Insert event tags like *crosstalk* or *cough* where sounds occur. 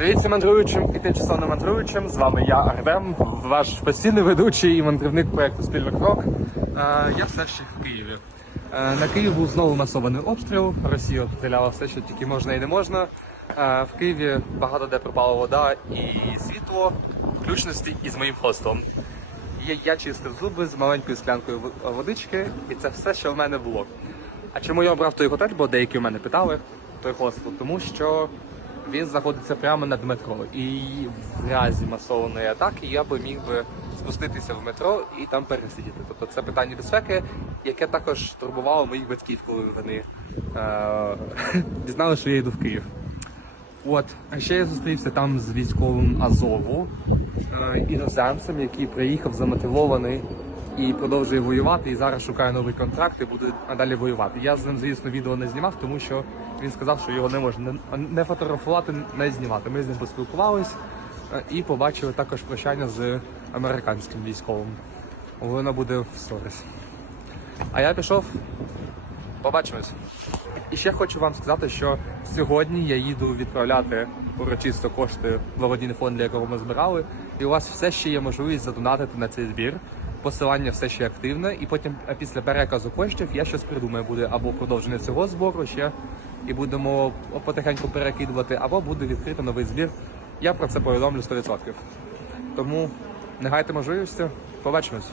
Привіт мандруючим і тимчасово мандруючим. З вами я, Артем, ваш постійний ведучий і мандрівник проєкту Спільний крок. Е, Я все ще в Києві. Е, На Київ був знову масований обстріл. Росія обстріляла все, що тільки можна і не можна. Е, В Києві багато де пропала вода і світло, включності із моїм хостелом. Я, я чистив зуби з маленькою склянкою водички, і це все, що в мене було. А чому я обрав той готель? Бо деякі в мене питали той хостел, тому що він знаходиться прямо над метро. І в разі масованої атаки я би міг би спуститися в метро і там пересидіти. Тобто це питання безпеки, яке також турбувало моїх батьків, коли вони е- *laughs* дізнали, що я йду в Київ. От, а ще я зустрівся там з військовим Азову, е, іноземцем, який приїхав замотивований і продовжує воювати. І зараз шукає новий контракт і буде надалі воювати. Я з ним, звісно, відео не знімав, тому що він сказав, що його не можна не, фотографувати, не знімати. Ми з ним поспілкувались е, і побачили також прощання з американським військовим. Воно буде в сторіс. А я пішов. Побачимось. І ще хочу вам сказати, що сьогодні я їду відправляти урочисто кошти благодійний фонд, для якого ми збирали. І у вас все ще є можливість задонатити на цей збір. Посилання все ще активне, і потім після переказу коштів я щось придумаю. Буде або продовження цього збору ще, і будемо потихеньку перекидувати, або буде відкрито новий збір. Я про це повідомлю 100%. Тому не гайте можливості. Побачимось.